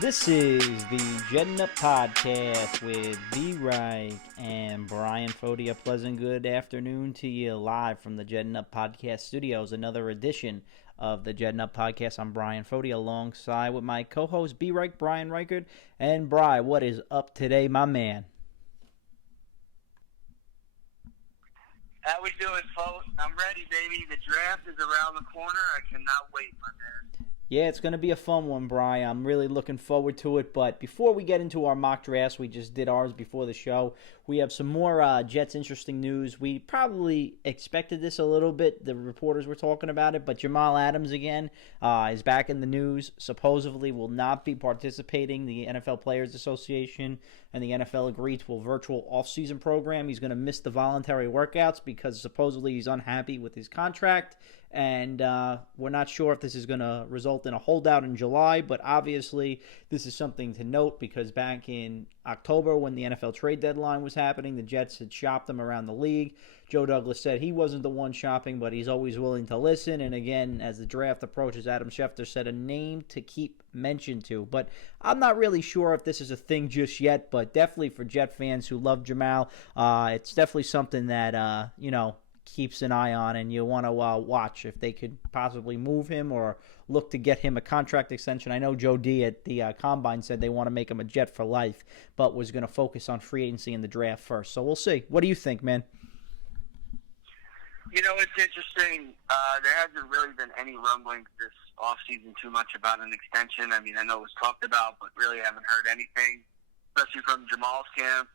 This is the Jetting Up Podcast with B-Reich and Bryan Foti. A pleasant good afternoon to you live from the Jetting Up Podcast studios. Another edition of the Jetting Up Podcast. I'm Bryan Foti alongside with my co-host B-Reich, Brian Reichert. And Bri, what is up today, my man? How we doing, folks? I'm ready, baby. The draft is around the corner. I cannot wait, my man. Yeah, it's going to be a fun one, Bri. I'm really looking forward to it. But before we get into our mock drafts, we just did ours before the show. We have some more Jets interesting news. We probably expected this a little bit. The reporters were talking about it. But Jamal Adams, again, is back in the news. Supposedly will not be participating. The NFL Players Association and the NFL agreed to a virtual offseason program. He's going to miss the voluntary workouts because supposedly he's unhappy with his contract. And we're not sure if this is going to result in a holdout in July, but obviously this is something to note because back in October when the NFL trade deadline was happening, the Jets had shopped him around the league. Joe Douglas said he wasn't the one shopping, but he's always willing to listen. And again, as the draft approaches, Adam Schefter said a name to keep mention to. But I'm not really sure if this is a thing just yet, but definitely for Jet fans who love Jamal, it's definitely something that, keeps an eye on, and you want to watch if they could possibly move him or look to get him a contract extension. I know Joe D at the Combine said they want to make him a Jet for life, but was going to focus on free agency and the draft first. So we'll see. What do you think, man? You know, it's interesting. There hasn't really been any rumblings this offseason too much about an extension. I mean, I know it was talked about, but really haven't heard anything, especially from Jamal's camp.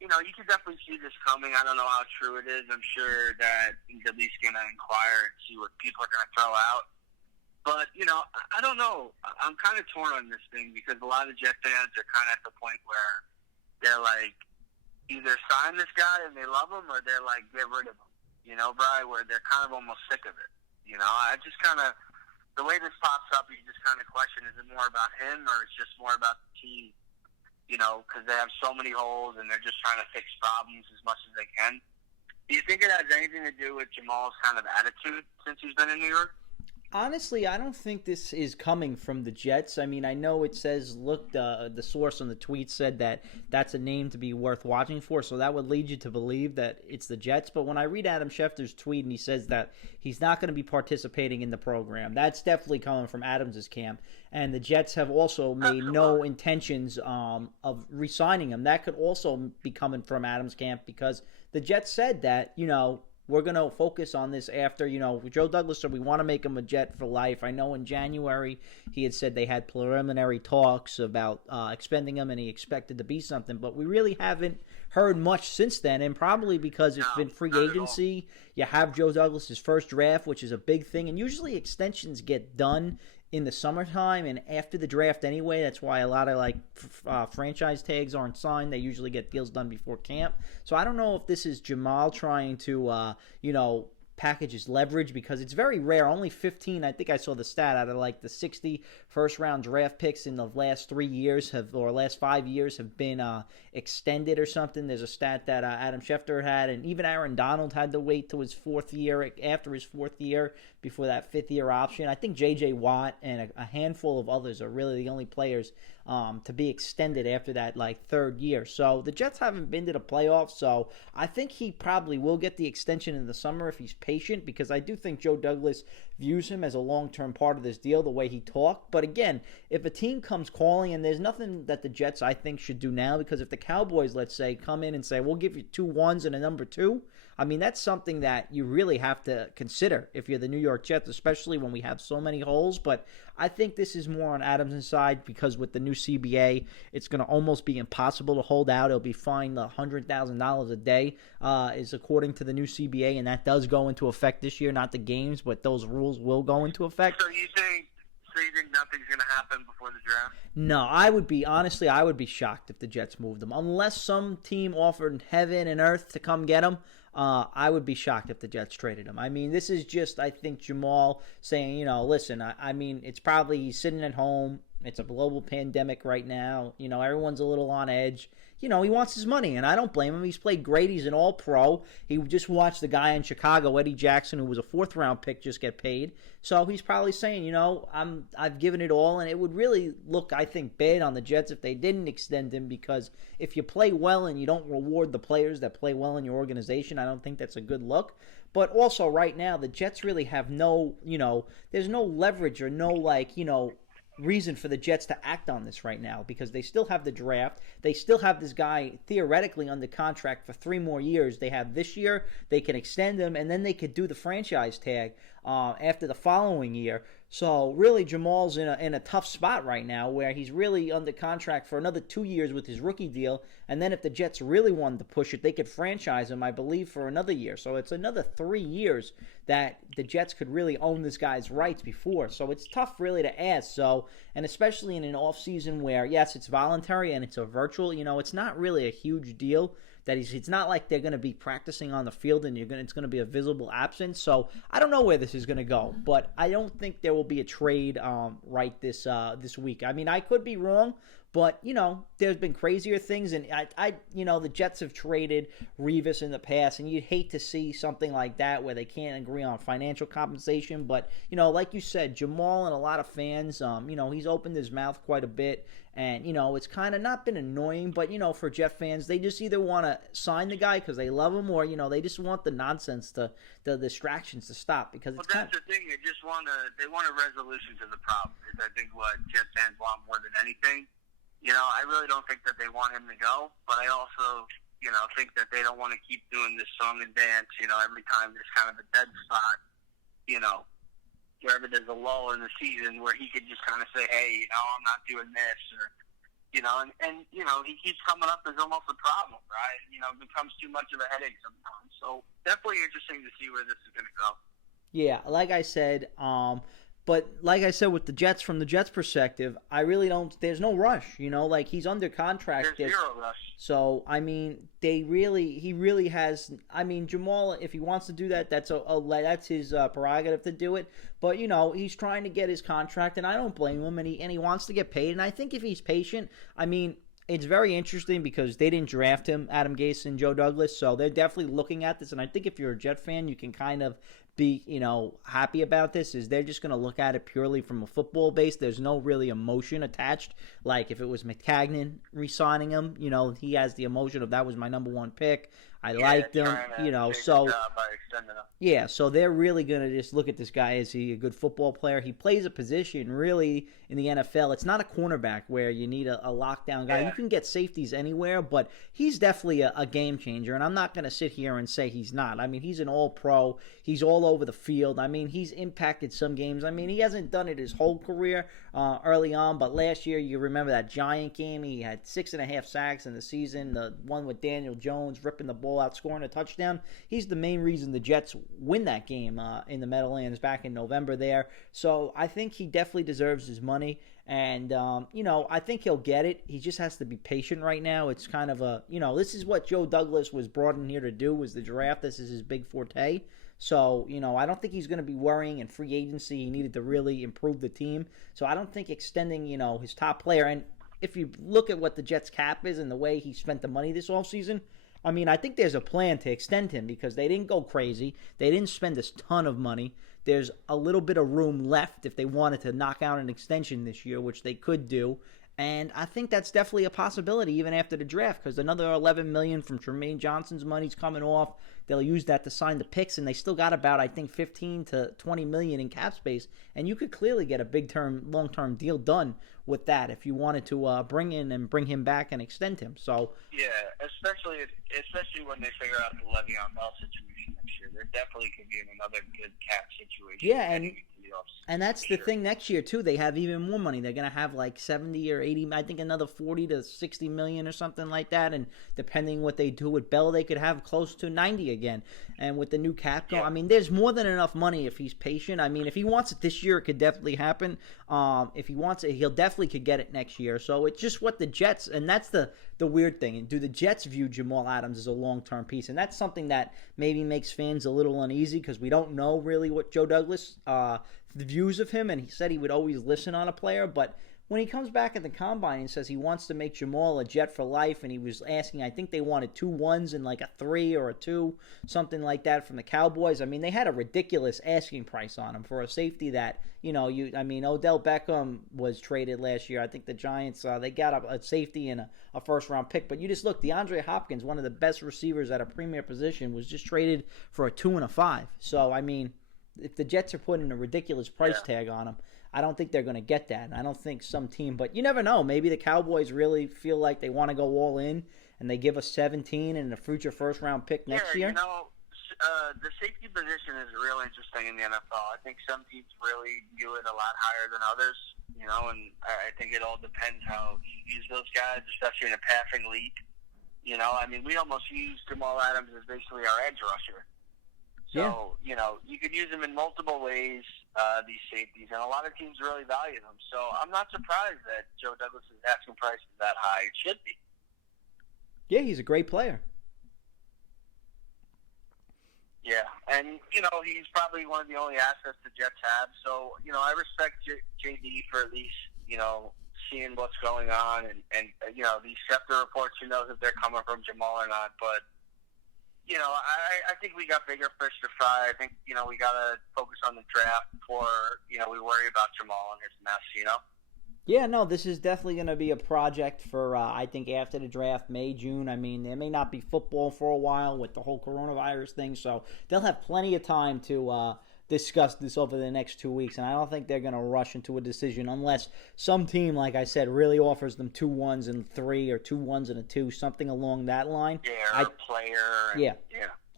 You can definitely see this coming. I don't know how true it is. I'm sure that he's at least going to inquire and see what people are going to throw out. But, I don't know. I'm kind of torn on this thing because a lot of Jet fans are kind of at the point where they're like, either sign this guy and they love him or they're like, get rid of him. Bri, where they're kind of almost sick of it. I just kind of, the way this pops up, you just kind of question, is it more about him or it's just more about the team? Because they have so many holes and they're just trying to fix problems as much as they can. Do you think it has anything to do with Jamal's kind of attitude since he's been in New York? Honestly, I don't think this is coming from the Jets. I mean, I know it says, look, the source on the tweet said that that's a name to be worth watching for, so that would lead you to believe that it's the Jets. But when I read Adam Schefter's tweet and he says that he's not going to be participating in the program, that's definitely coming from Adams' camp. And the Jets have also made no intentions of re-signing him. That could also be coming from Adams' camp because the Jets said that, we're going to focus on this after, Joe Douglas said we want to make him a Jet for life. I know in January he had said they had preliminary talks about expending him and he expected to be something, but we really haven't heard much since then, and probably because it's been free agency. You have Joe Douglas' first draft, which is a big thing, and usually extensions get done in the summertime and after the draft anyway. That's why a lot of franchise tags aren't signed. They usually get deals done before camp. So I don't know if this is Jamal trying to, package his leverage because it's very rare. Only 15, I think I saw the stat, out of like the 60 first-round draft picks in the last 3 years or last 5 years have been extended or something. There's a stat that Adam Schefter had, and even Aaron Donald had to wait till his fourth year, after his fourth year, before that fifth-year option. I think J.J. Watt and a handful of others are really the only players to be extended after that third year. So the Jets haven't been to the playoffs, so I think he probably will get the extension in the summer if he's patient, because I do think Joe Douglas views him as a long-term part of this deal, the way he talked. But again, if a team comes calling, and there's nothing that the Jets, I think, should do now, because if the Cowboys, let's say, come in and say, we'll give you 2 1s and a number 2, I mean, that's something that you really have to consider if you're the New York Jets, especially when we have so many holes. But I think this is more on Adams' side because with the new CBA, it's going to almost be impossible to hold out. It'll be fined $100,000 a day, is according to the new CBA, and that does go into effect this year, not the games, but those rules will go into effect. So you think nothing's going to happen before the draft? No, I would be shocked if the Jets moved him. Unless some team offered heaven and earth to come get him, I would be shocked if the Jets traded him. I mean, this is just, I think, Jamal saying, listen, I mean, it's probably he's sitting at home It's a global pandemic right now. Everyone's a little on edge. He wants his money, and I don't blame him. He's played great. He's an all-pro. He just watched the guy in Chicago, Eddie Jackson, who was a fourth-round pick, just get paid. So he's probably saying, I've given it all, and it would really look, I think, bad on the Jets if they didn't extend him, because if you play well and you don't reward the players that play well in your organization, I don't think that's a good look. But also right now, the Jets really have no, there's no leverage or no, reason for the Jets to act on this right now, because they still have the draft. They still have this guy theoretically under contract for 3 more years. They have this year. They can extend him, and then they could do the franchise tag after the following year. So really, Jamal's in a tough spot right now, where he's really under contract for another 2 years with his rookie deal, and then if the Jets really wanted to push it, they could franchise him, I believe, for another year. So it's another 3 years that the Jets could really own this guy's rights before. So it's tough really to ask. So, and especially in an off season where, yes, it's voluntary and it's a virtual, it's not really a huge deal. It's not like they're going to be practicing on the field and it's going to be a visible absence. So I don't know where this is going to go, but I don't think there will be a trade right this week. I mean, I could be wrong, but there's been crazier things, and the Jets have traded Revis in the past, and you'd hate to see something like that where they can't agree on financial compensation. But like you said, Jamal and a lot of fans, he's opened his mouth quite a bit. And, it's kind of not been annoying, but, for Jet fans, they just either want to sign the guy because they love him, or, they just want the nonsense, the distractions to stop. Because it's that's the thing. They want a resolution to the problem. Is I think what Jet fans want more than anything. I really don't think that they want him to go, but I also, think that they don't want to keep doing this song and dance, every time there's kind of a dead spot, wherever there's a lull in the season where he could just kind of say, hey, I'm not doing this, or, and he keeps coming up as almost a problem, right? It becomes too much of a headache sometimes. So definitely interesting to see where this is going to go. Yeah, like I said, but like I said, with the Jets, from the Jets' perspective, I really don't. There's no rush, he's under contract. There's zero rush. So I mean, he really has. I mean, Jamal, if he wants to do that, that's his prerogative to do it. But he's trying to get his contract, and I don't blame him. And he wants to get paid. And I think if he's patient, I mean, it's very interesting because they didn't draft him, Adam Gase and Joe Douglas, so they're definitely looking at this. And I think if you're a Jet fan, you can kind of be, happy about this, is they're just going to look at it purely from a football base. There's no really emotion attached. Like if it was McCagnon re-signing him, he has the emotion of that was my number 1 pick. I liked him, so yeah, so they're really going to just look at this guy. Is he a good football player? He plays a position really in the NFL. It's not a cornerback where you need a lockdown guy. Yeah. You can get safeties anywhere, but he's definitely a game changer, and I'm not going to sit here and say he's not. I mean, he's an all-pro. He's all over the field. I mean, he's impacted some games. I mean, he hasn't done it his whole career early on, but last year, you remember that Giant game, he had 6.5 sacks in the season, the one with Daniel Jones ripping the ball out, scoring a touchdown. He's the main reason the Jets win that game in the Meadowlands back in November there. So I think he definitely deserves his money. And, I think he'll get it. He just has to be patient right now. It's kind of this is what Joe Douglas was brought in here to do, was the draft. This is his big forte. So, I don't think he's going to be worrying in free agency. He needed to really improve the team. So I don't think extending, his top player. And if you look at what the Jets cap is and the way he spent the money this offseason, I mean, I think there's a plan to extend him because they didn't go crazy. They didn't spend a ton of money. There's a little bit of room left if they wanted to knock out an extension this year, which they could do. And I think that's definitely a possibility even after the draft, because another $11 million from Tremaine Johnson's money's coming off. They'll use that to sign the picks, and they still got about, I think, $15 to $20 million in cap space. And you could clearly get a long-term deal done with that if you wanted to bring him back and extend him. So yeah, especially when they figure out the Le'Veon Bell situation next year, there definitely could be another good cap situation. Yeah, and that's the thing next year too. They have even more money. They're gonna have like 70 or 80, I think another 40 to 60 million or something like that. And depending what they do with Bell, they could have close to 90 again. And with the new cap going, I mean, there's more than enough money if he's patient. I mean, if he wants it this year, it could definitely happen. If he wants it, he'll definitely could get it next year. So it's just what the Jets, and that's the weird thing. And do the Jets view Jamal Adams as a long-term piece? And that's something that maybe makes fans a little uneasy because we don't know really what Joe Douglas the views of him, and he said he would always listen on a player, but when he comes back at the combine and says he wants to make Jamal a Jet for life, and he was asking, I think they wanted 2 1s and like a 3 or a 2, something like that from the Cowboys. I mean, they had a ridiculous asking price on him for a safety that, Odell Beckham was traded last year. I think the Giants, they got a safety and a first-round pick. But you just look, DeAndre Hopkins, one of the best receivers at a premier position, was just traded for a 2 and a 5. So, I mean, if the Jets are putting a ridiculous price tag on him, I don't think they're going to get that. And I don't think some team, but you never know. Maybe the Cowboys really feel like they want to go all in and they give us 17 and a future first-round pick next year. The safety position is real interesting in the NFL. I think some teams really view it a lot higher than others, and I think it all depends how you use those guys, especially in a passing league. We almost use Jamal Adams as basically our edge rusher. So, you could use them in multiple ways, these safeties, and a lot of teams really value them. So I'm not surprised that Joe Douglas's asking price is that high. It should be. Yeah, he's a great player. Yeah, and, he's probably one of the only assets the Jets have. So, I respect JD for at least, seeing what's going on. And these Schefter reports, if they're coming from Jamal or not. But, I think we got bigger fish to fry. I think, we got to focus on the draft before, we worry about Jamal and his mess, Yeah, no, this is definitely going to be a project for, I think, after the draft, May, June. I mean, there may not be football for a while with the whole coronavirus thing, so they'll have plenty of time to discuss this over the next 2 weeks, and I don't think they're going to rush into a decision unless some team, like I said, really offers them 2 1s and 3 or 2 1s and a 2, something along that line. Yeah, or a player. Yeah.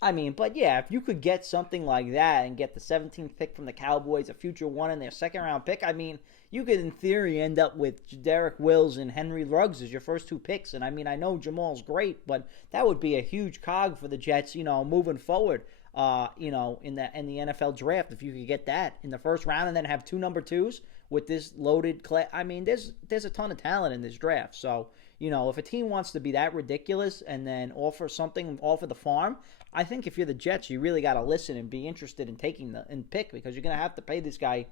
I mean, but yeah, if you could get something like that and get the 17th pick from the Cowboys, a future one in their second-round pick, I mean, you could, in theory, end up with Derek Wills and Henry Ruggs as your first 2 picks. And, I mean, I know Jamal's great, but that would be a huge cog for the Jets, moving forward, in the NFL draft, if you could get that in the first round and then have 2 number 2s with this loaded class. I mean, there's a ton of talent in this draft. So, if a team wants to be that ridiculous and then offer the farm, I think if you're the Jets, you really got to listen and be interested in taking and pick, because you're going to have to pay this guy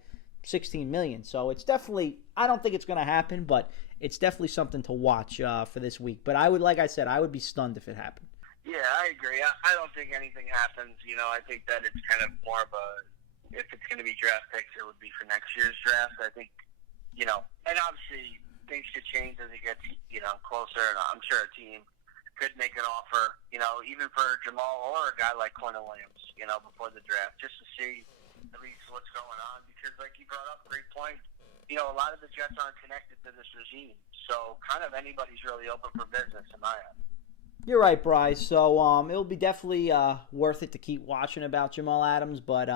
$16 million. So it's definitely, I don't think it's going to happen, but it's definitely something to watch for this week. But like I said, I would be stunned if it happened. Yeah, I agree. I don't think anything happens. I think that it's kind of more of if it's going to be draft picks, it would be for next year's draft. I think, and obviously things could change as it gets, closer. And I'm sure a team could make an offer, even for Jamal or a guy like Cornell Williams, before the draft, just to see at least what's going on. Because, like you brought up, great point, a lot of the Jets aren't connected to this regime. So kind of anybody's really open for business in my eyes. You're right, Bryce. So it'll be definitely worth it to keep watching about Jamal Adams. But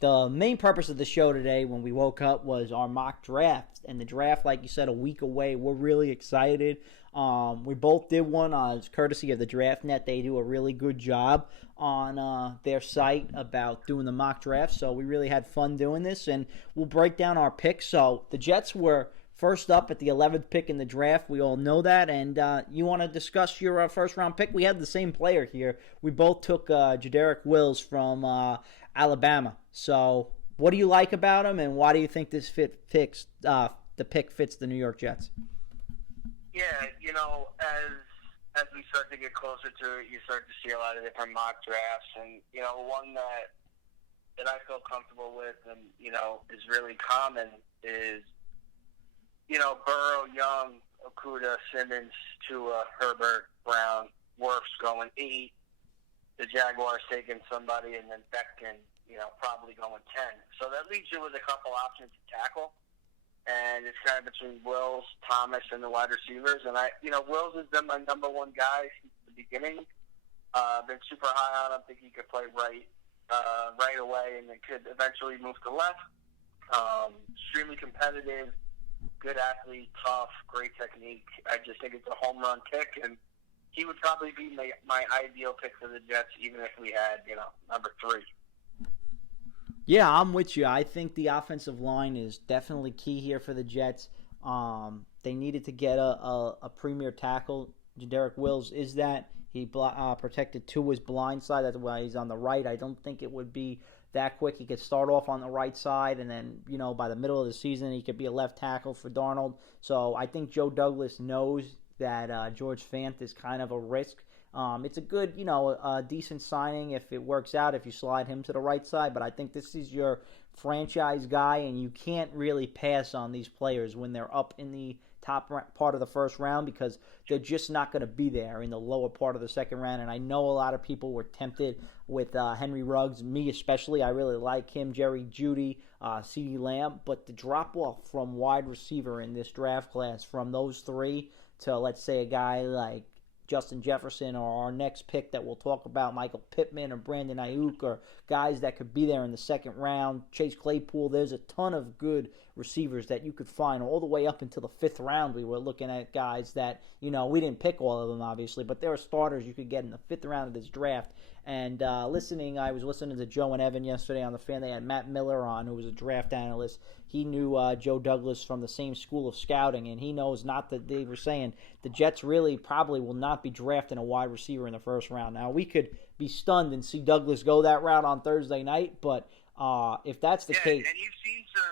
the main purpose of the show today when we woke up was our mock draft. And the draft, like you said, a week away. We're really excited. We both did one as courtesy of the DraftNet. They do a really good job on their site about doing the mock draft. So we really had fun doing this. And we'll break down our picks. So the Jets were first up at the 11th pick in the draft. We all know that. And you want to discuss your first-round pick? We had the same player here. We both took Derek Wills from Alabama. So what do you like about him, and why do you think this pick fits the New York Jets? Yeah, as we start to get closer to it, you start to see a lot of different mock drafts. And, one that I feel comfortable with and, is really common is, Burrow, Young, Okuda, Simmons, Tua, Herbert, Brown, Wirfs going 8. The Jaguars taking somebody, and then Beckham, probably going 10. So that leaves you with a couple options to tackle. And it's kind of between Wills, Thomas, and the wide receivers. And Wills has been my number one guy since the beginning. Been super high on him. Think he could play right away, and then could eventually move to left. Extremely competitive, good athlete, tough, great technique. I just think it's a home run pick, and he would probably be my ideal pick for the Jets, even if we had number 3. Yeah, I'm with you. I think the offensive line is definitely key here for the Jets. They needed to get a premier tackle. Derek Wills is that. He protected Tua's blind side. That's why he's on the right. I don't think it would be that quick. He could start off on the right side, and then, by the middle of the season, he could be a left tackle for Darnold. So I think Joe Douglas knows that George Fant is kind of a risk. It's a good, a decent signing if it works out, if you slide him to the right side. But I think this is your franchise guy, and you can't really pass on these players when they're up in the top part of the first round, because they're just not going to be there in the lower part of the second round. And I know a lot of people were tempted with Henry Ruggs, me especially. I really like him, Jerry Jeudy, CeeDee Lamb. But the drop-off from wide receiver in this draft class from those three to, let's say, a guy like Justin Jefferson, or our next pick that we'll talk about, Michael Pittman or Brandon Ayuk, or guys that could be there in the second round, Chase Claypool. There's a ton of good receivers that you could find all the way up until the fifth round. We were looking at guys that, we didn't pick all of them, obviously, but there are starters you could get in the fifth round of this draft. And I was listening to Joe and Evan yesterday on The Fan. They had Matt Miller on, who was a draft analyst. He knew Joe Douglas from the same school of scouting, and he knows not that they were saying the Jets really probably will not be drafting a wide receiver in the first round. Now, we could be stunned and see Douglas go that route on Thursday night, but if that's the case... And you've seen some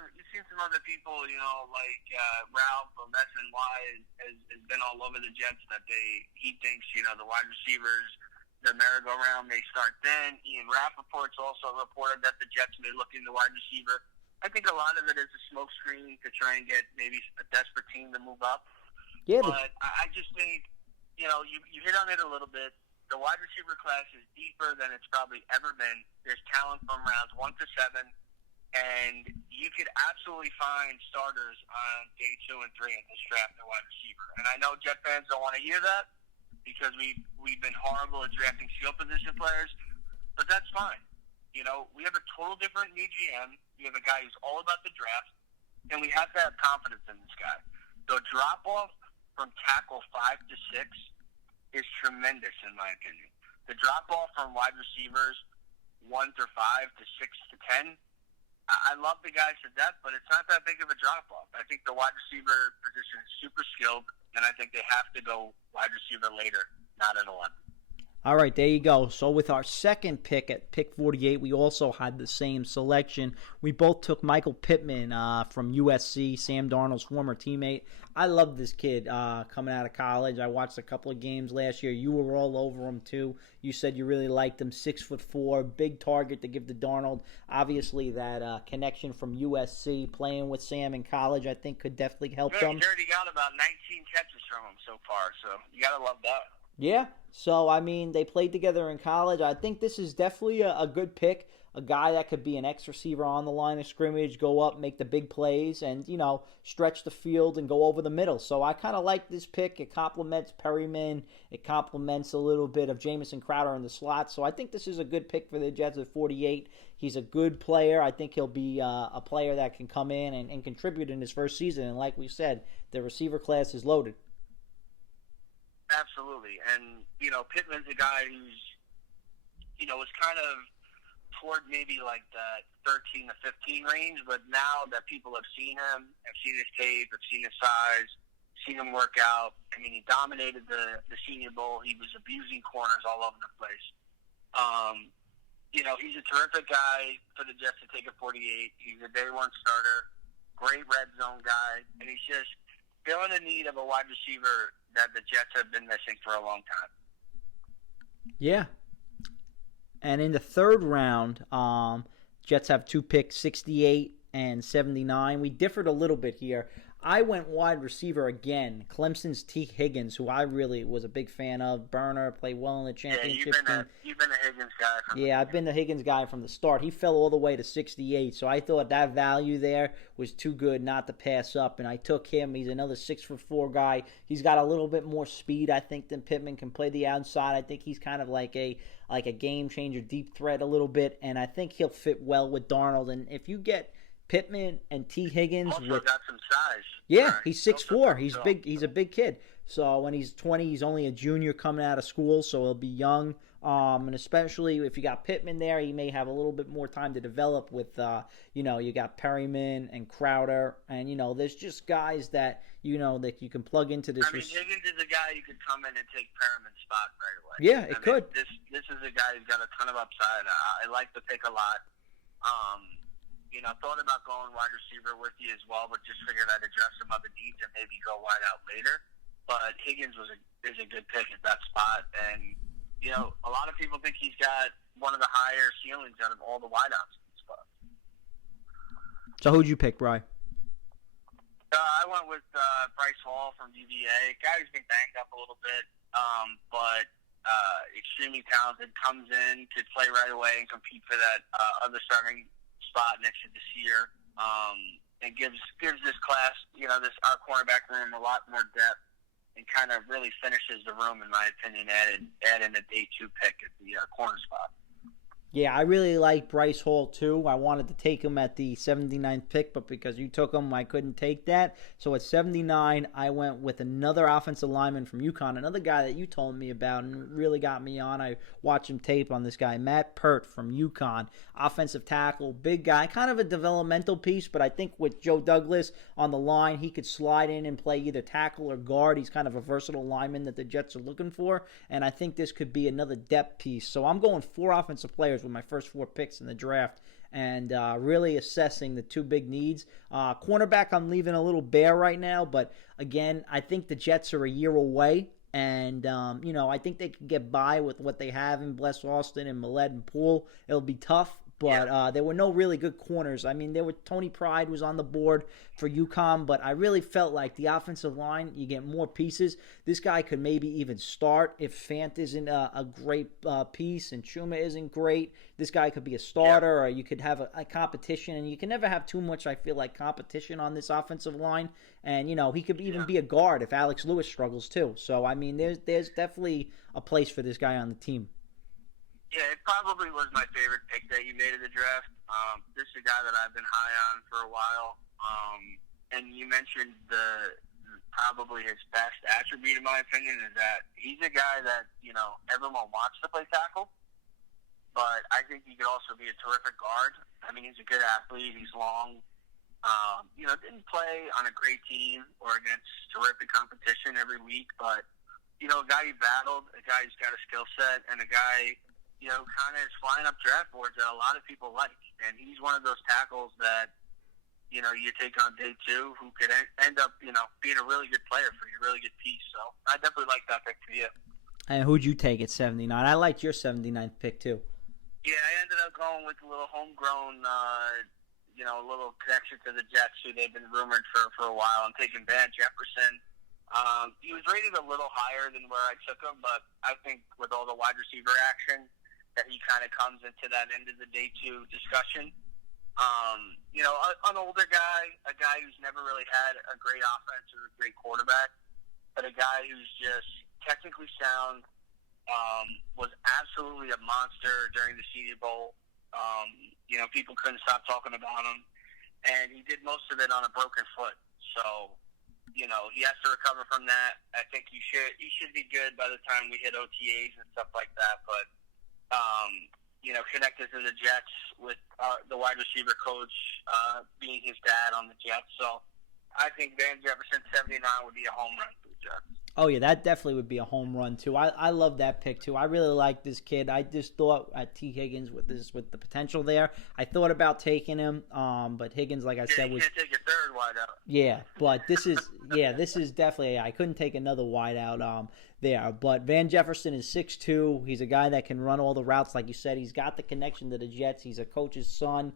other people, like Ralph from SNY has been all over the Jets that he thinks, the wide receivers, the merry-go-round may start then. Ian Rappaport's also reported that the Jets may look into wide receiver. I think a lot of it is a smokescreen to try and get maybe a desperate team to move up. Yeah, but I just think, you hit on it a little bit. The wide receiver class is deeper than it's probably ever been. There's talent from rounds 1 to 7, and you could absolutely find starters on day 2 and 3 in this draft at wide receiver. And I know Jet fans don't want to hear that, because we've been horrible at drafting skill position players, but that's fine. We have a total different new GM. We have a guy who's all about the draft, and we have to have confidence in this guy. The drop-off from tackle 5 to 6 is tremendous, in my opinion. The drop-off from wide receivers 1 to 5 to 6 to 10, I love the guys to death, but it's not that big of a drop-off. I think the wide receiver position is super skilled, and I think they have to go wide receiver later, not at 11. All right, there you go. So with our second pick at pick 48, we also had the same selection. We both took Michael Pittman from USC, Sam Darnold's former teammate. I love this kid coming out of college. I watched a couple of games last year. You were all over him too. You said you really liked him. 6'4", big target to give to Darnold. Obviously, that connection from USC, playing with Sam in college, I think could definitely help them. He's already got about 19 catches from him so far, so you got to love that. Yeah, so, they played together in college. I think this is definitely a good pick, a guy that could be an X-receiver on the line of scrimmage, go up, make the big plays, and, stretch the field and go over the middle. So I kind of like this pick. It complements Perryman. It complements a little bit of Jamison Crowder in the slot. So I think this is a good pick for the Jets at 48. He's a good player. I think he'll be a player that can come in and contribute in his first season. And like we said, the receiver class is loaded. Absolutely. And, Pittman's a guy who's, was kind of toward maybe like the 13 to 15 range, but now that people have seen him, have seen his tape, have seen his size, seen him work out, he dominated the Senior Bowl. He was abusing corners all over the place. He's a terrific guy for the Jets to take at 48. He's a day one starter, great red zone guy, and he's just filling the need of a wide receiver that the Jets have been missing for a long time. Yeah. And in the third round, Jets have 2 picks, 68 and 79. We differed a little bit here. I went wide receiver again. Clemson's T. Higgins, who I really was a big fan of. Burner, played well in the championship game. You've been a Higgins guy. I've been the Higgins guy from the start. He fell all the way to 68, so I thought that value there was too good not to pass up, and I took him. He's another 6'4" guy. He's got a little bit more speed, I think, than Pittman. Can play the outside. I think he's kind of like a game changer, deep threat a little bit, and I think he'll fit well with Darnold. And if you get Pittman and T. Higgins also got some size. Yeah, he's 6'4". He's big. He's a big kid. So when he's 20, he's only a junior coming out of school, so he'll be young. And especially if you got Pittman there, he may have a little bit more time to develop with, you got Perryman and Crowder. And, there's just guys that, that you can plug into this. Higgins is a guy you could come in and take Perriman's spot right away. Yeah, it could. This is a guy who's got a ton of upside. I like the pick a lot. Thought about going wide receiver with you as well, but just figured I'd address some other needs and maybe go wide out later. But Higgins is a good pick at that spot, and a lot of people think he's got one of the higher ceilings out of all the wideouts in the spot. So who'd you pick, Bri? I went with Bryce Hall from UVA, guy who's been banged up a little bit, but extremely talented. Comes in, could play right away and compete for that other starting spot next to Desir, and gives this class, our cornerback room a lot more depth, and kind of really finishes the room, in my opinion, adding a day 2 pick at the corner spot. Yeah, I really like Bryce Hall, too. I wanted to take him at the 79th pick, but because you took him, I couldn't take that. So at 79, I went with another offensive lineman from UConn, another guy that you told me about and really got me on. I watched him tape on this guy, Matt Pert from UConn, offensive tackle, big guy, kind of a developmental piece, but I think with Joe Douglas on the line, he could slide in and play either tackle or guard. He's kind of a versatile lineman that the Jets are looking for, and I think this could be another depth piece. So I'm going 4 offensive players with my first 4 picks in the draft, and really assessing the 2 big needs. Cornerback, I'm leaving a little bare right now, but again, I think the Jets are a year away, and I think they can get by with what they have in Bless Austin and Millett and Poole. It'll be tough, but there were no really good corners. I mean, Tony Pride was on the board for UConn, but I really felt like the offensive line, you get more pieces. This guy could maybe even start if Fant isn't a great piece and Chuma isn't great. This guy could be a starter, or you could have a competition, and you can never have too much, I feel like, competition on this offensive line. And, he could even be a guard if Alex Lewis struggles too. So, I mean, there's definitely a place for this guy on the team. Yeah, it probably was my favorite pick that you made in the draft. This is a guy that I've been high on for a while. And you mentioned probably his best attribute, in my opinion, is that he's a guy that, everyone wants to play tackle. But I think he could also be a terrific guard. I mean, he's a good athlete. He's long. Didn't play on a great team or against terrific competition every week. But, a guy he battled, a guy who's got a skill set, and a guy kind of is flying up draft boards that a lot of people like. And he's one of those tackles that, you take on day 2 who could end up, being a really good player for you, a really good piece. So I definitely like that pick for you. And who'd you take at 79? I liked your 79th pick, too. Yeah, I ended up going with a little homegrown, a little connection to the Jets, who they've been rumored for a while. I'm taking Van Jefferson. He was rated a little higher than where I took him, but I think with all the wide receiver action, that he kind of comes into that end of the day 2 discussion. An older guy, a guy who's never really had a great offense or a great quarterback, but a guy who's just technically sound, was absolutely a monster during the Senior Bowl. People couldn't stop talking about him, and he did most of it on a broken foot. So, he has to recover from that. I think he should be good by the time we hit OTAs and stuff like that, but connected to the Jets with the wide receiver coach being his dad on the Jets. So I think Van Jefferson 79 would be a home run for the Jets. Oh, yeah, that definitely would be a home run, too. I love that pick, too. I really like this kid. I just thought at T. Higgins with the potential there. I thought about taking him, but Higgins, like I said, you was... can't take a third wideout. Yeah, but this is definitely... I couldn't take another wideout there. But Van Jefferson is 6'2". He's a guy that can run all the routes, like you said. He's got the connection to the Jets. He's a coach's son.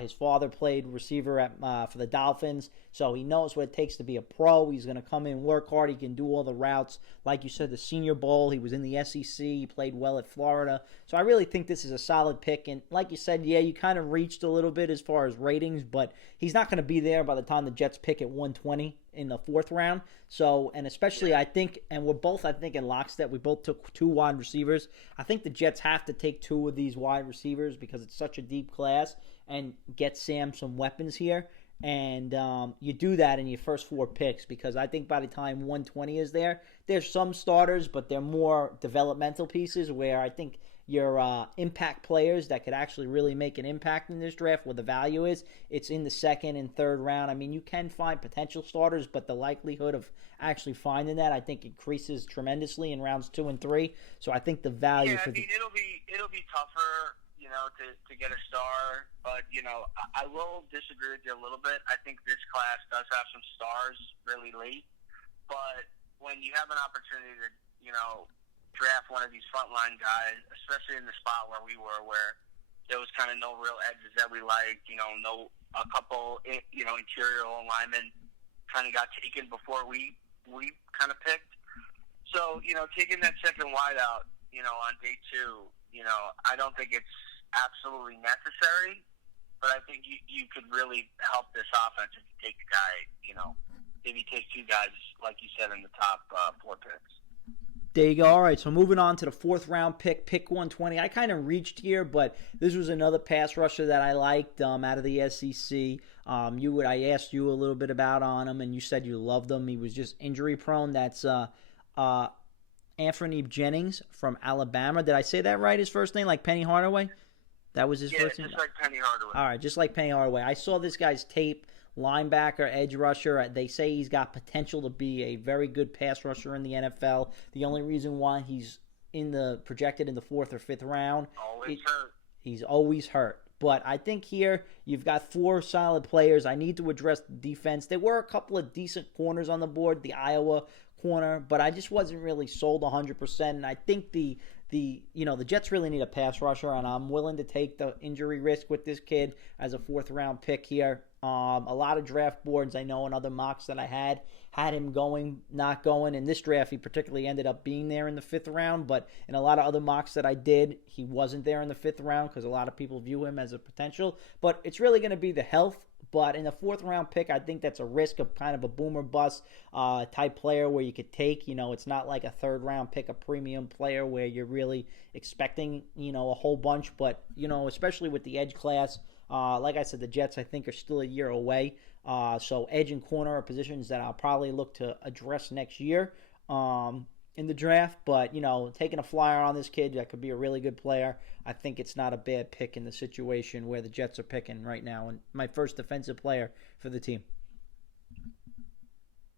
His father played receiver for the Dolphins, so he knows what it takes to be a pro. He's going to come in, work hard. He can do all the routes. Like you said, the Senior Bowl, he was in the SEC. He played well at Florida. So I really think this is a solid pick. And like you said, yeah, you kind of reached a little bit as far as ratings, but he's not going to be there by the time the Jets pick at 120 in the 4th round. So, and especially I think, and we're both, I think, in lockstep, we both took 2 wide receivers. I think the Jets have to take 2 of these wide receivers because it's such a deep class and get Sam some weapons here. And you do that in your first 4 picks because I think by the time 120 is there, there's some starters, but they're more developmental pieces where I think your impact players that could actually really make an impact in this draft, where the value is, it's in the 2nd and 3rd round. I mean, you can find potential starters, but the likelihood of actually finding that, I think, increases tremendously in rounds 2 and 3. So I think the value it'll be tougher, to get a star. But, I will disagree with you a little bit. I think this class does have some stars really late. But when you have an opportunity to, draft one of these frontline guys, especially in the spot where we were, where there was kind of no real edges that we liked, a couple, interior linemen kind of got taken before we kind of picked. So, taking that second wide out, on day 2, I don't think it's absolutely necessary, but I think you could really help this offense if you take a guy, if you take 2 guys, like you said, in the top 4 picks. There you go. All right, so moving on to the 4th round pick 120. I kind of reached here, but this was another pass rusher that I liked out of the SEC. I asked you a little bit about on him, and you said you loved him. He was just injury prone. That's Anthony Jennings from Alabama. Did I say that right, his first name? Like Penny Hardaway? That was his first name? Yeah, just like Penny Hardaway. All right, just like Penny Hardaway. I saw this guy's tape. Linebacker, edge rusher. They say he's got potential to be a very good pass rusher in the NFL. The only reason why he's projected in the 4th or 5th round, he's always hurt. But I think here you've got 4 solid players. I need to address the defense. There were a couple of decent corners on the board, the Iowa corner, but I just wasn't really sold 100%. And I think the Jets really need a pass rusher, and I'm willing to take the injury risk with this kid as a 4th round pick here. A lot of draft boards I know and other mocks that I had him going, not going. In this draft, he particularly ended up being there in the 5th round, but in a lot of other mocks that I did, he wasn't there in the 5th round because a lot of people view him as a potential. But it's really going to be the health. But in the 4th round pick, I think that's a risk of kind of a boomer bust type player where you could take, it's not like a 3rd round pick, a premium player where you're really expecting, a whole bunch. But, especially with the edge class, like I said, the Jets, I think, are still a year away. So edge and corner are positions that I'll probably look to address next year in the draft. But, taking a flyer on this kid that could be a really good player, I think it's not a bad pick in the situation where the Jets are picking right now. And my first defensive player for the team.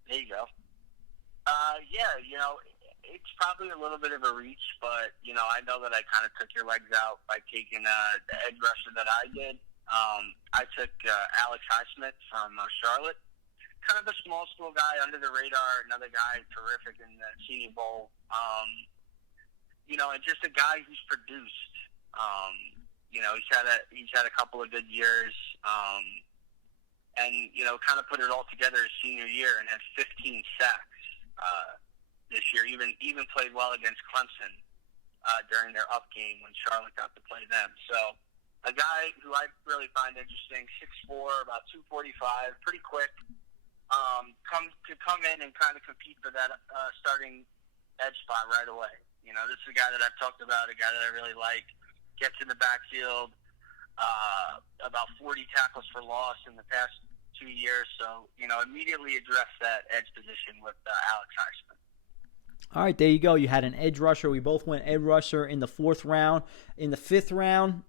There you go. It's probably a little bit of a reach, but, I know that I kind of took your legs out by taking the edge rusher that I did. I took Alex Highsmith from Charlotte. Kind of a small school guy, under the radar, another guy terrific in the Senior Bowl. And just a guy who's produced. He's had a couple of good years, and kind of put it all together his senior year and had 15 sacks this year. Even played well against Clemson during their up game when Charlotte got to play them. So a guy who I really find interesting, 6'4", about 245, pretty quick. Come in and kind of compete for that starting edge spot right away. This is a guy that I've talked about, a guy that I really like. Gets in the backfield, about 40 tackles for loss in the past 2 years. So, immediately address that edge position with Alex Highsmith. All right, there you go. You had an edge rusher. We both went edge rusher in the 4th round. In the 5th round,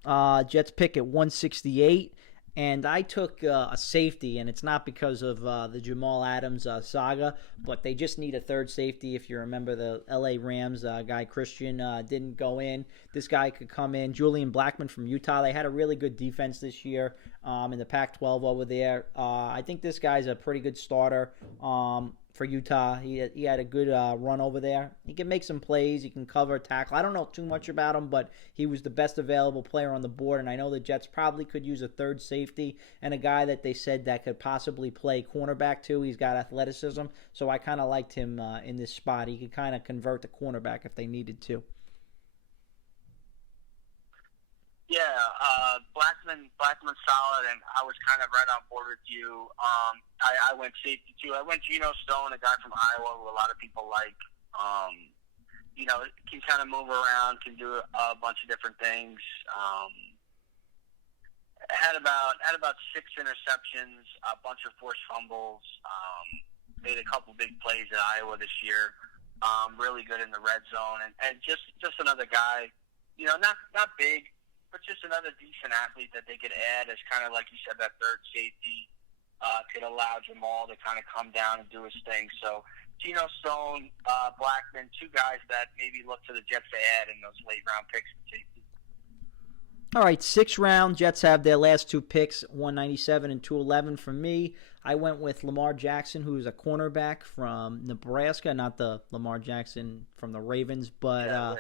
Jets pick at 168. And I took a safety, and it's not because of the Jamal Adams saga, but they just need a 3rd safety. If you remember the L.A. Rams guy, Christian, didn't go in. This guy could come in. Julian Blackmon from Utah. They had a really good defense this year in the Pac-12 over there. I think this guy's a pretty good starter for Utah. He had a good run over there. He can make some plays. He can cover, tackle. I don't know too much about him, but he was the best available player on the board, and I know the Jets probably could use a 3rd safety and a guy that they said that could possibly play cornerback too. He's got athleticism, so I kind of liked him in this spot. He could kind of convert to cornerback if they needed to. Yeah, Blackman's solid, and I was kind of right on board with you. I went safety too. I went Geno Stone, a guy from Iowa who a lot of people like. Can kind of move around, can do a bunch of different things. Had about 6 interceptions, a bunch of forced fumbles. Made a couple big plays at Iowa this year. Really good in the red zone, and just another guy. Not big, but just another decent athlete that they could add as kind of, like you said, that 3rd safety could allow Jamal to kind of come down and do his thing. So Geno Stone, Blackmon, 2 guys that maybe look to the Jets to add in those late round picks in safety. All right, 6th round. Jets have their last 2 picks, 197 and 211. For me, I went with Lamar Jackson, who's a cornerback from Nebraska, not the Lamar Jackson from the Ravens, but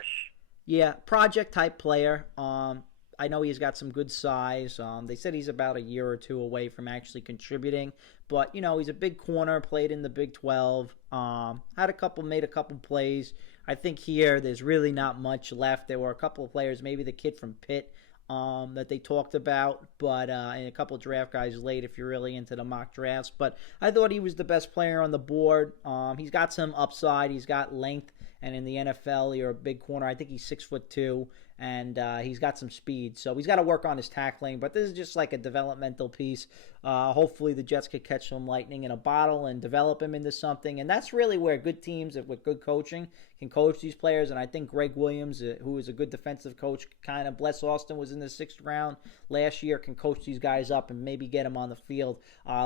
yeah, project-type player. I know he's got some good size. They said he's about a year or 2 away from actually contributing, but he's a big corner. Played in the Big 12. Made a couple plays. I think here there's really not much left. There were a couple of players, maybe the kid from Pitt, that they talked about, but and a couple of draft guys late if you're really into the mock drafts. But I thought he was the best player on the board. He's got some upside. He's got length, and in the NFL, you're a big corner. I think he's 6'2", and he's got some speed. So he's got to work on his tackling, but this is just like a developmental piece. Hopefully the Jets could catch some lightning in a bottle and develop him into something, and that's really where good teams with good coaching can coach these players. And I think Greg Williams, who is a good defensive coach, kind of Bless Austin was in the 6th round last year, can coach these guys up and maybe get them on the field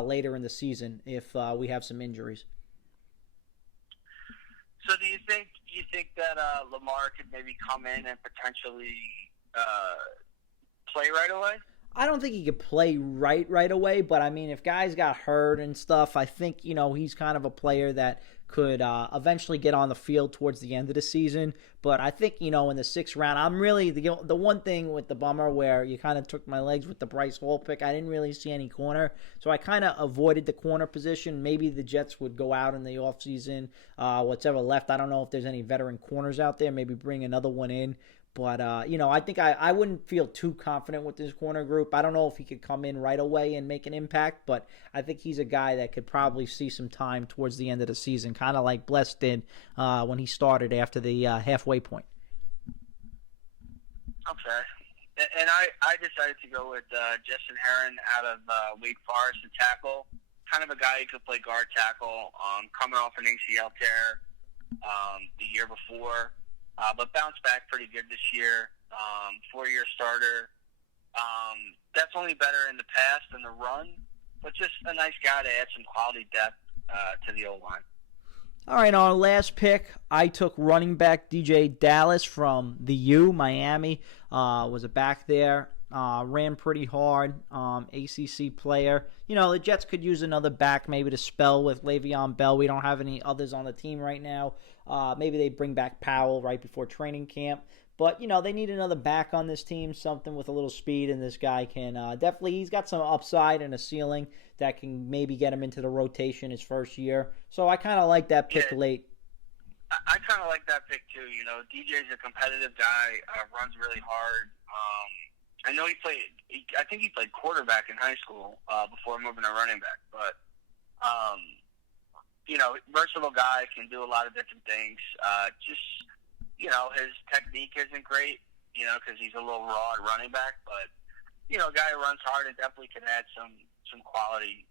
later in the season if we have some injuries. So do you think that Lamar could maybe come in and potentially play right away? I don't think he could play right away, but I mean, if guys got hurt and stuff, I think, he's kind of a player that could eventually get on the field towards the end of the season. But I think, in the 6th round, I'm really the one thing with the bummer where you kind of took my legs with the Bryce Hall pick. I didn't really see any corner, so I kind of avoided the corner position. Maybe the Jets would go out in the offseason, whatever left. I don't know if there's any veteran corners out there. Maybe bring another one in. But, I think I wouldn't feel too confident with this corner group. I don't know if he could come in right away and make an impact, but I think he's a guy that could probably see some time towards the end of the season, kind of like Bless did when he started after the halfway point. Okay. And I decided to go with Justin Herron out of Wake Forest to tackle. Kind of a guy who could play guard tackle, coming off an ACL tear the year before. But bounced back pretty good this year. 4-year starter. Definitely better in the pass than the run, but just a nice guy to add some quality depth to the O-line. All right, on our last pick, I took running back DJ Dallas from the U, Miami. Was a back there. Ran pretty hard. ACC player. The Jets could use another back maybe to spell with Le'Veon Bell. We don't have any others on the team right now. Maybe they bring back Powell right before training camp. But, they need another back on this team, something with a little speed, and this guy can definitely, he's got some upside and a ceiling that can maybe get him into the rotation his first year. So I kind of like that pick late. I kind of like that pick too. DJ's a competitive guy, runs really hard. I know I think he played quarterback in high school before moving to running back. But, versatile guy, can do a lot of different things. His technique isn't great, because he's a little raw at running back. But, a guy who runs hard and definitely can add some quality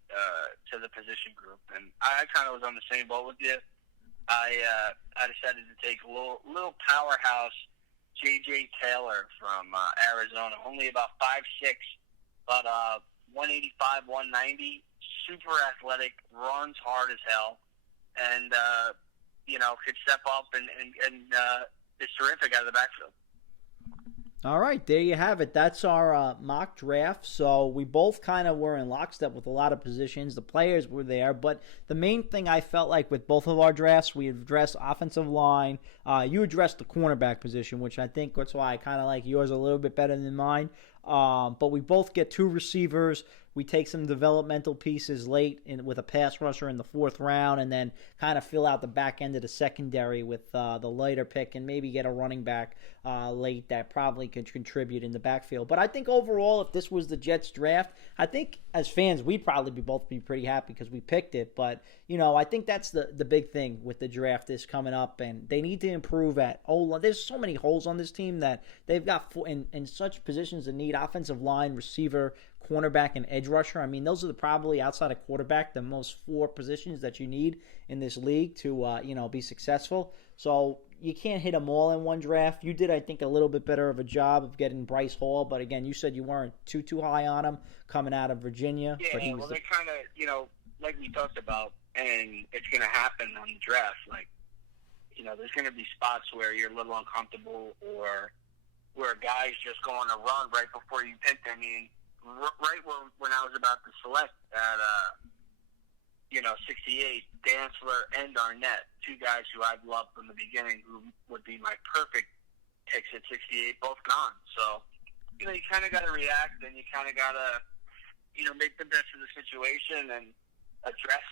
to the position group. And I kind of was on the same boat with you. I decided to take a little powerhouse J.J. Taylor from Arizona, only about 5'6", but 185, 190, super athletic, runs hard as hell, and could step up and is terrific out of the backfield. All right, there you have it. That's our mock draft. So we both kind of were in lockstep with a lot of positions. The players were there, but the main thing I felt like with both of our drafts, we addressed offensive line. You addressed the cornerback position, which I think that's why I kind of like yours a little bit better than mine. But we both get 2 receivers. We take some developmental pieces late with a pass rusher in the 4th round, and then kind of fill out the back end of the secondary with the later pick, and maybe get a running back late that probably could contribute in the backfield. But I think overall, if this was the Jets draft, I think as fans we'd probably both be pretty happy because we picked it. But I think that's the big thing with the draft is coming up, and they need to improve at O-line. There's so many holes on this team that they've got in such positions that need offensive line, receiver, cornerback, and edge rusher. I mean, those are probably outside of quarterback the most 4 positions that you need in this league to be successful. So you can't hit them all in one draft. You did, I think, a little bit better of a job of getting Bryce Hall, but again, you said you weren't too high on him coming out of Virginia. Yeah, but they kind of, like we talked about, and it's going to happen on the draft. Like, there's going to be spots where you're a little uncomfortable, or where guys just go on a run right before you picked. I mean, right when I was about to select at 68, Dantzler and Arnett, two guys who I've loved from the beginning, who would be my perfect picks at 68, both gone. So, you kind of got to react, and you kind of got to, make the best of the situation and address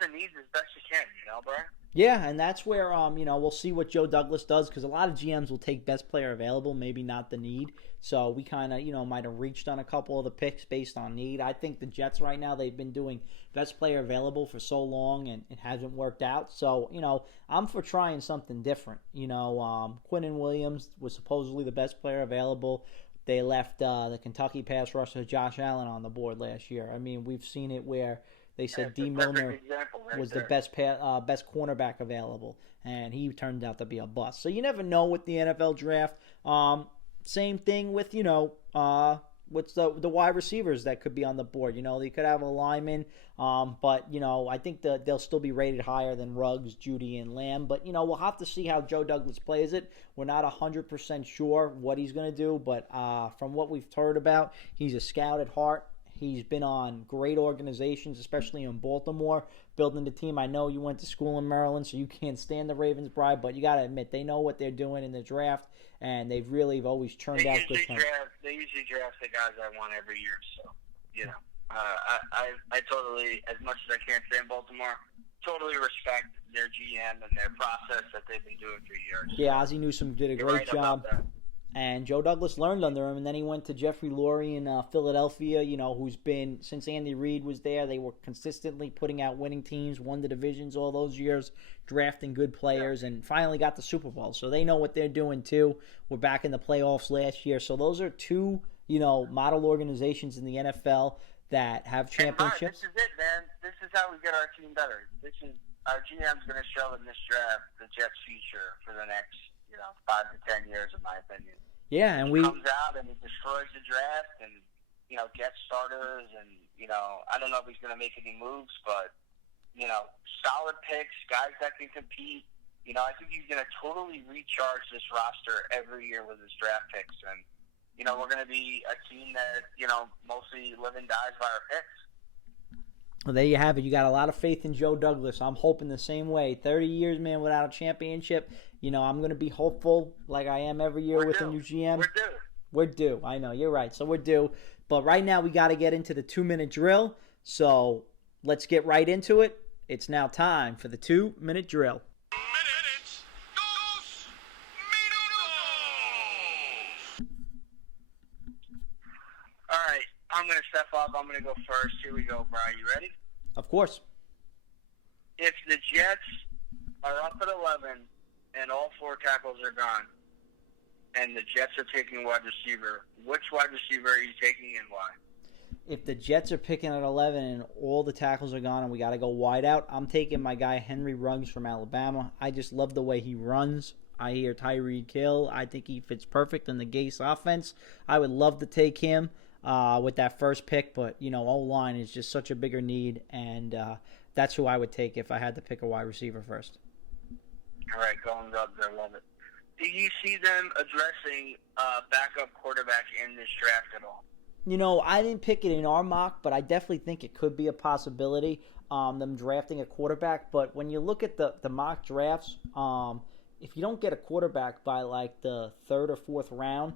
the needs as best you can, Brian? Yeah, and that's where, we'll see what Joe Douglas does, because a lot of GMs will take best player available, maybe not the need. So we kind of, might have reached on a couple of the picks based on need. I think the Jets right now, they've been doing best player available for so long, and it hasn't worked out. So, I'm for trying something different. Quinnen Williams was supposedly the best player available. They left the Kentucky pass rusher Josh Allen on the board last year. I mean, we've seen it where they said D. Milner was the best cornerback available, and he turned out to be a bust. So you never know with the NFL draft. Same thing with, what's the wide receivers that could be on the board. They could have a lineman, but, I think that they'll still be rated higher than Ruggs, Judy, and Lamb. But, we'll have to see how Joe Douglas plays it. We're not 100% sure what he's going to do, but from what we've heard about, he's a scout at heart. He's been on great organizations, especially in Baltimore, building the team. I know you went to school in Maryland, so you can't stand the Ravens, Brian, but you got to admit, they know what they're doing in the draft, and they've really always churned out good players. They usually draft the guys I want every year, so, I totally, as much as I can't stand Baltimore, totally respect their GM and their process that they've been doing for years. Yeah, Ozzie Newsome did a great job. And Joe Douglas learned under him, and then he went to Jeffrey Lurie in Philadelphia, who's been, since Andy Reid was there, they were consistently putting out winning teams, won the divisions all those years, drafting good players, and finally got the Super Bowl. So they know what they're doing, too. We're back in the playoffs last year. So those are two, model organizations in the NFL that have championships. This is it, man. This is how we get our team better. Our GM's going to show in this draft the Jets' future for the next, 5 to 10 years, in my opinion. Yeah, and he comes out and he destroys the draft and, gets starters and, I don't know if he's going to make any moves, but, solid picks, guys that can compete. I think he's going to totally recharge this roster every year with his draft picks. And, we're going to be a team that, mostly live and dies by our picks. Well, there you have it. You got a lot of faith in Joe Douglas. I'm hoping the same way. 30 years, man, without a championship. I'm going to be hopeful like I am every year with a new GM. We're due. I know. You're right. So we're due. But right now we got to get into the 2-minute drill. So let's get right into it. It's now time for the 2-minute drill. All right. I'm going to step up. I'm going to go first. Here we go, Brian. You ready? Of course. If the Jets are up at 11 and all 4 tackles are gone, and the Jets are taking wide receiver, which wide receiver are you taking and why? If the Jets are picking at 11 and all the tackles are gone and we got to go wide out, I'm taking my guy Henry Ruggs from Alabama. I just love the way he runs. I hear Tyreek Hill. I think he fits perfect in the Gase offense. I would love to take him with that first pick, but, O-line is just such a bigger need, and that's who I would take if I had to pick a wide receiver first. All right, going Ruggs, I love it. Do you see them addressing backup quarterback in this draft at all? I didn't pick it in our mock, but I definitely think it could be a possibility, them drafting a quarterback. But when you look at the mock drafts, if you don't get a quarterback by like the 3rd or 4th round,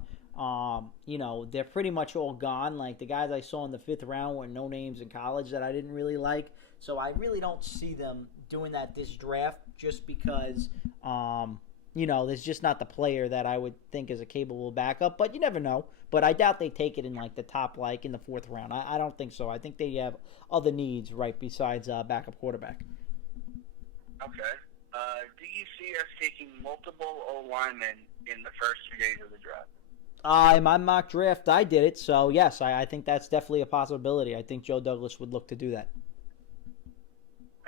they're pretty much all gone. Like the guys I saw in the 5th round were no names in college that I didn't really like. So I really don't see them doing that this draft just because, there's just not the player that I would think is a capable backup. But you never know. But I doubt they take it in like the top, like in the 4th round. I don't think so. I think they have other needs right besides backup quarterback. Okay. Do you see us taking multiple O-linemen in the first 2 days of the draft? In my mock draft, I did it. So, yes, I think that's definitely a possibility. I think Joe Douglas would look to do that.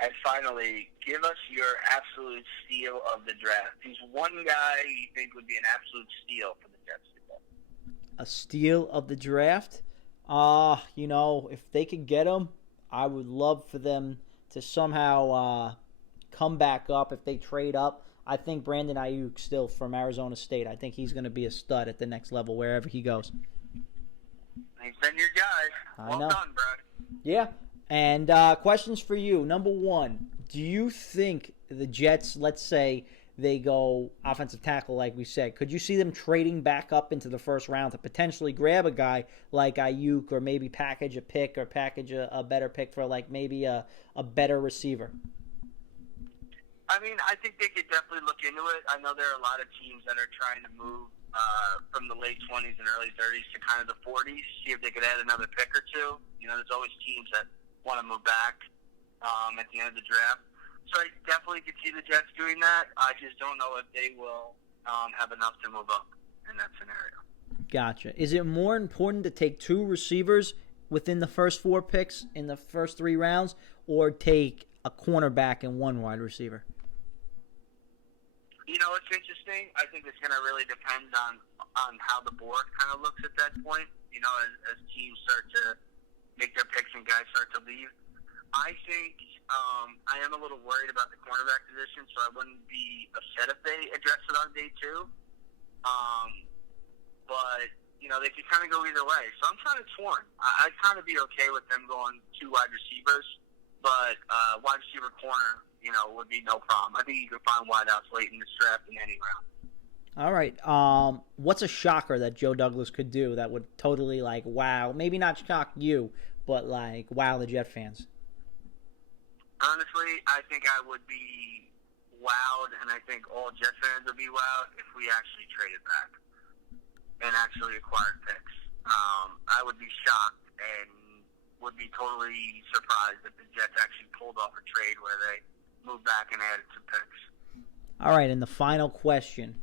And finally, give us your absolute steal of the draft. Who's one guy you think would be an absolute steal for the Jets today? A steal of the draft? If they could get him, I would love for them to somehow come back up if they trade up. I think Brandon Ayuk still from Arizona State. I think he's going to be a stud at the next level wherever he goes. He's been your guy. Well done, bro. Yeah. And questions for you. Number one, do you think the Jets, let's say they go offensive tackle like we said, could you see them trading back up into the first round to potentially grab a guy like Ayuk, or maybe package a pick or package a better pick for like maybe a better receiver? I mean, I think they could definitely look into it. I know there are a lot of teams that are trying to move from the late 20s and early 30s to kind of the 40s, see if they could add another pick or two. You know, there's always teams that want to move back at the end of the draft. So I definitely could see the Jets doing that. I just don't know if they will have enough to move up in that scenario. Gotcha. Is it more important to take 2 receivers within the first 4 picks in the first 3 rounds, or take a cornerback and 1 wide receiver? You know, it's interesting. I think it's going to really depend on how the board kind of looks at that point, you know, as teams start to make their picks and guys start to leave. I think I am a little worried about the cornerback position, so I wouldn't be upset if they address it on day 2. But, you know, they could kind of go either way. So I'm kind of torn. I'd kind of be okay with them going 2 wide receivers, but wide receiver corner, you know, would be no problem. I think you could find wideouts late in this draft in any round. All right. What's a shocker that Joe Douglas could do that would totally, like, wow, maybe not shock you, but, like, wow the Jet fans? Honestly, I think I would be wowed, and I think all Jet fans would be wowed if we actually traded back and actually acquired picks. I would be shocked and would be totally surprised if the Jets actually pulled off a trade where they moved back and added some picks. All right, and the final question.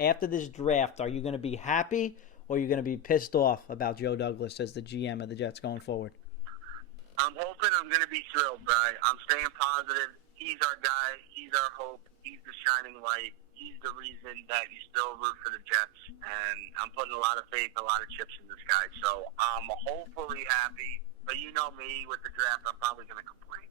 After this draft, are you going to be happy, or are you going to be pissed off about Joe Douglas as the GM of the Jets going forward? I'm hoping I'm going to be thrilled, Brian. I'm staying positive. He's our guy. He's our hope. He's the shining light. He's the reason that you still root for the Jets. And I'm putting a lot of faith, a lot of chips in this guy. So I'm hopefully happy. But you know me, with the draft, I'm probably going to complain.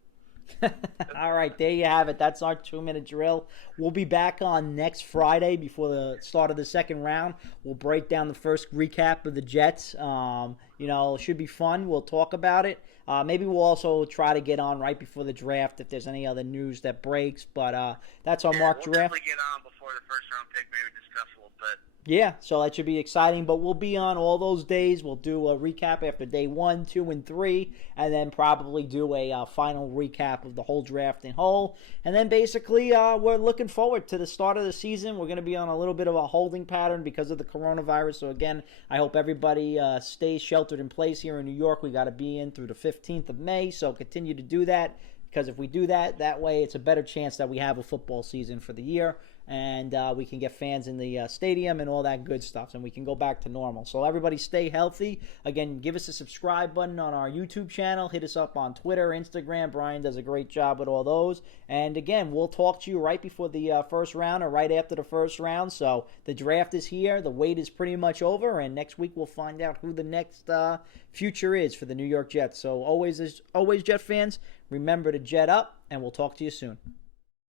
All right, there you have it. That's our 2-minute drill. We'll be back on next Friday before the start of the second round. We'll break down the first recap of the Jets. You know, it should be fun. We'll talk about it. Maybe we'll also try to get on right before the draft if there's any other news that breaks. But that's our mock we'll draft. We'll definitely get on before the first round pick. Maybe discuss a little bit. Yeah, so that should be exciting. But we'll be on all those days. We'll do a recap after day 1, 2, and 3, and then probably do a final recap of the whole draft in whole. And then basically we're looking forward to the start of the season. We're going to be on a little bit of a holding pattern because of the coronavirus. So again, I hope everybody stays sheltered in place here in New York. We got to be in through the 15th of May, so continue to do that. Because if we do that, that way it's a better chance that we have a football season for the year. And we can get fans in the stadium and all that good stuff, and we can go back to normal. So everybody stay healthy. Again, give us a subscribe button on our YouTube channel. Hit us up on Twitter, Instagram. Brian does a great job with all those. And again, we'll talk to you right before the first round or right after the first round. So the draft is here. The wait is pretty much over, and next week we'll find out who the next future is for the New York Jets. So always, Jet fans, remember to jet up, and we'll talk to you soon.